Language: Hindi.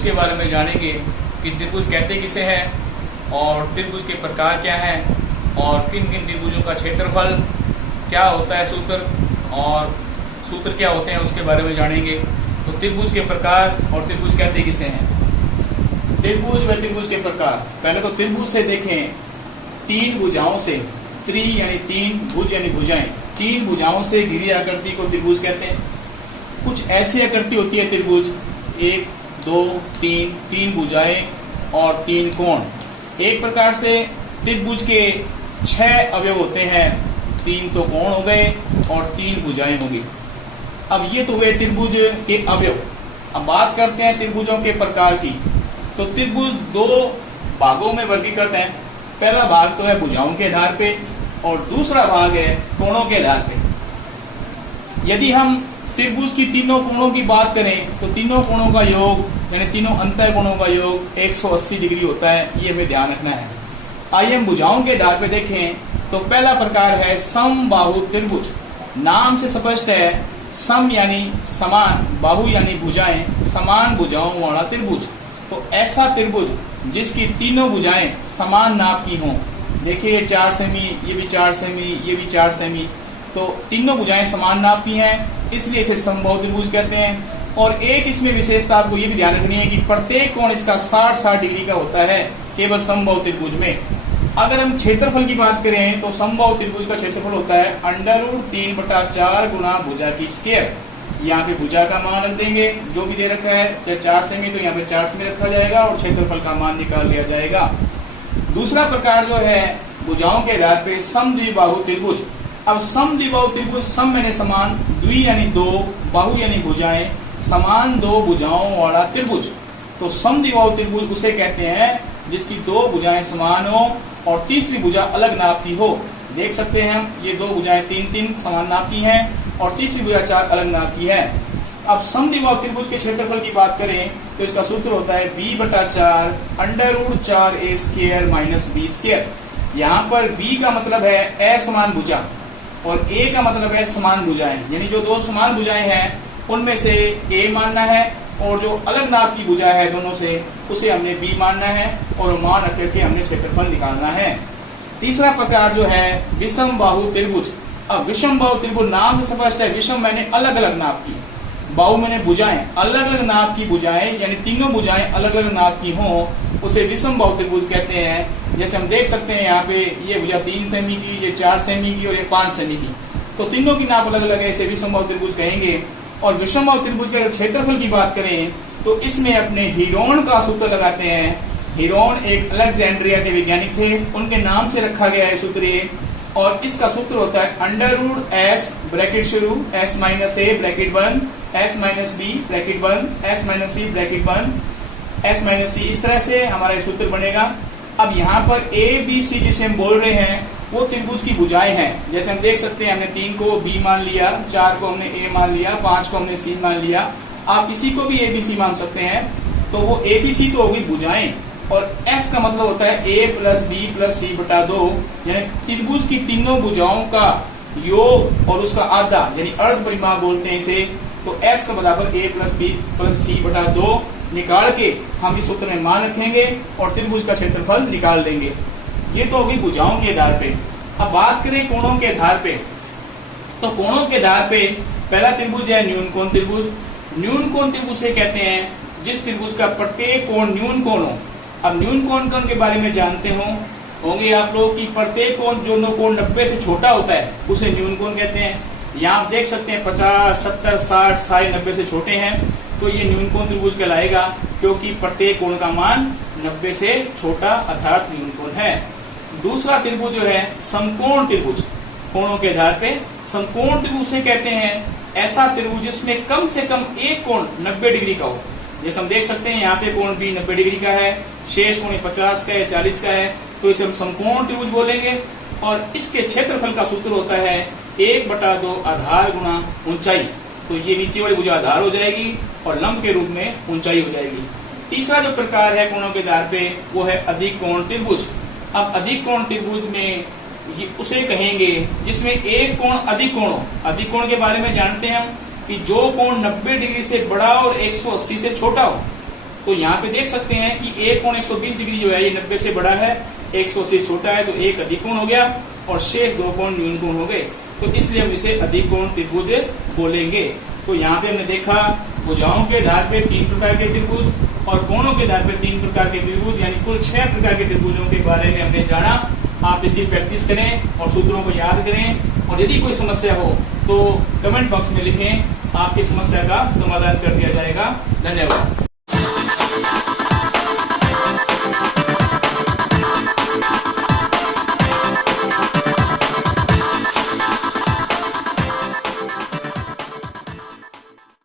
त्रिभुज के बारे में जानेंगे कि त्रिभुज कहते किसे हैं और त्रिभुज के प्रकार क्या हैं और किन किन त्रिभुजों का क्षेत्रफल क्या होता है, सूत्र क्या होते हैं, उसके बारे में जानेंगे। तो त्रिभुज के प्रकार और त्रिभुज कहते किसे हैं। त्रिभुज व त्रिभुज के प्रकार। पहले तो त्रिभुज से देखें, तीन भुजाओं से, त्रि यानी तीन, भुज यानी भुजाएं, तीन भुजाओं से घिरी आकृति को त्रिभुज कहते हैं। कुछ ऐसी आकृति होती है त्रिभुज, 1 2 3, तीन भुजाएं और तीन कोण। एक प्रकार से त्रिभुज के 6 अवयव होते हैं, 3 तो कोण हो गए और 3 भुजाएं होगी। अब ये तो हुए त्रिभुज के अवयव। अब बात करते हैं त्रिभुजों के प्रकार की। तो त्रिभुज 2 भागों में वर्गीकृत है। पहला भाग तो है भुजाओं के आधार पे और दूसरा भाग है कोणों के आधार पे। यदि हम त्रिभुज की तीनों कोणों की बात करें तो तीनों कोणों का योग यानी तीनों अंतः कोणों का योग 180 डिग्री होता है, ये हमें ध्यान रखना है। आइए हम भुजाओं के आधार पे देखें। तो पहला प्रकार है समबाहु त्रिभुज। नाम से स्पष्ट है, सम यानी समान, बाहु यानी भुजाएं, समान भुजाओं वाला त्रिभुज। तो ऐसा त्रिभुज जिसकी तीनों भुजाएं समान नाप की हों। देखिए ये 4 सेमी, ये भी 4 सेमी, ये भी 4 सेमी, तो तीनों भुजाएं समान नाप की हैं, इसलिए इसे समबाहु त्रिभुज कहते हैं। और एक इसमें विशेषता आपको ये भी ध्यान रखनी है कि प्रत्येक कोण इसका 60-60 डिग्री का होता है केवल समबाहु त्रिभुज में। अगर हम क्षेत्रफल की बात करें तो समबाहु त्रिभुज का क्षेत्रफल होता है √3/4 गुना भुजा की स्क्वायर। यहाँ पे भुजा का मान रख देंगे जो भी दे रखा है, चाहे 4 सेमी तो यहाँ पे 4 सेमी रखा जाएगा और क्षेत्रफल का मान निकाल लिया जाएगा। दूसरा प्रकार जो है भुजाओं के आधार पे समद्विबाहु त्रिभुज। अब समद्विबाहु त्रिभुज, सम यानी समान, द्वि यानी 2, बाहु यानी भुजाएं, समान 2 भुजाओं वाला त्रिभुज। तो समद्विबाहु त्रिभुज उसे कहते हैं जिसकी 2 भुजाएं समान हो और तीसरी भुजा अलग नाप की हो। देख सकते हैं हम, ये 2 भुजाएं 3-3 समान नाप की हैं और तीसरी भुजा 4 अलग नाप की है। अब समद्विबाहु त्रिभुज के क्षेत्रफल की बात करें तो इसका सूत्र होता है b/4 √4a² - b²। यहाँ पर b का मतलब है असमान भुजा और a का मतलब है समान भुजाएं, यानी जो 2 समान भुजाएं हैं उनमें से a मानना है और जो अलग नाप की भुजा है दोनों से उसे हमने b मानना है और मान रख करके हमने क्षेत्रफल निकालना है। तीसरा प्रकार जो है विषम बाहु त्रिभुज। अब विषम बाहु त्रिभुज नाम से स्पष्ट है, विषम मैंने अलग अलग नाप की, बाहु मैंने भुजाएं, अलग अलग नाप की भुजाएं यानी तीनों भुजाएं अलग अलग नाप की हों उसे विषम बाहु त्रिभुज कहते हैं। जैसे हम देख सकते हैं यहाँ पे ये भुजा 3 सेमी की, ये 4 सेमी की और ये 5 सेमी की, तो तीनों की नाप अलग अलग है, इसे विषम बाहु त्रिभुज कहेंगे। और विषम बाहु त्रिभुज के क्षेत्रफल की बात करें तो इसमें अपने हीरोन का सूत्र लगाते हैं। हीरोन एक अलेक्जेंड्रिया के वैज्ञानिक थे, उनके नाम से रखा गया है सूत्र ये। और इसका सूत्र होता है √s ब्रैकेट शुरू s - a ब्रैकेट बंद, s - b ब्रैकेट बंद, s - c ब्रैकेट बंद, s - c, इस तरह से हमारा सूत्र बनेगा। अब यहाँ पर a b c जिसे हम बोल रहे हैं वो त्रिभुज की भुजाएं हैं। जैसे हम देख सकते हैं, हमने 3 को b मान लिया, 4 को हमने a मान लिया, 5 को हमने c मान लिया। आप किसी को भी a b c मान सकते हैं। तो वो a b c तो हो गई भुजाएं और s का मतलब होता है a + b + c/2, यानी त्रिभुज की तीनों भुजाओं का योग और उसका आधा यानी अर्ध परिमाप बोलते हैं इसे। तो s का बराबर a + b + c/2 निकाल के हम इस सूत्र में मान रखेंगे और त्रिभुज का क्षेत्रफल निकाल देंगे। ये तो होगी भुजाओं के आधार पे। अब बात करें कोणों के आधार पे, तो कोणों के आधार पे पहला त्रिभुज है न्यून कोण त्रिभुज। न्यून कोण त्रिभुज से कहते हैं जिस त्रिभुज का प्रत्येक कोण न्यून कोण हो। अब न्यून कोण के बारे में जानते होंगे आप लोग कि प्रत्येक कोण जो कोण 90 से छोटा होता है उसे न्यून कोण कहते हैं। यहाँ आप देख सकते हैं 50, 70, 60, सारे 90 से छोटे हैं, तो ये न्यून कोण त्रिभुज कहलाएगा क्योंकि प्रत्येक कोण का मान 90 से छोटा अर्थात न्यून कोण है। दूसरा त्रिभुज जो है समकोण त्रिभुज। कोणों के आधार पे समकोण त्रिभुज से कहते हैं ऐसा त्रिभुज जिसमें कम से कम एक कोण 90 डिग्री का हो। जैसे हम देख सकते हैं यहाँ पे कोण भी 90 डिग्री का है, शेष कोण 50 का है, 40 का है, तो इसे हम समकोण त्रिभुज बोलेंगे। और इसके क्षेत्रफल का सूत्र होता है 1/2 आधार गुना ऊंचाई। तो ये नीचे वाली भुजा आधार हो जाएगी और लंब के रूप में ऊंचाई हो जाएगी। तीसरा जो प्रकार है कोणों के आधार पे वो है अधिक कोण त्रिभुज। अब अधिक कोण त्रिभुज में उसे कहेंगे जिसमें एक कोण अधिक कोण हो। अधिक कोण के बारे में जानते हैं हम कि जो कोण 90 डिग्री से बड़ा और 180 से छोटा हो। तो यहाँ पे देख सकते हैं कि एक कोण 120 डिग्री जो है ये 90 से बड़ा है, 100 से छोटा है, तो एक अधिक कोण हो गया और शेष 2 कोण न्यून कोण हो गए। तो इसलिए हम इसे अधिक कोण त्रिभुज बोलेंगे। तो यहाँ पे हमने देखा भुजाओं के आधार पे 3 प्रकार के त्रिभुज और कोणों के आधार पे 3 प्रकार के त्रिभुज, यानी कुल 6 प्रकार के त्रिभुजों के बारे में हमने जाना। आप इसकी प्रैक्टिस करें और सूत्रों को याद करें, और यदि कोई समस्या हो तो कमेंट बॉक्स में लिखें, आपकी समस्या का समाधान कर दिया जाएगा। धन्यवाद।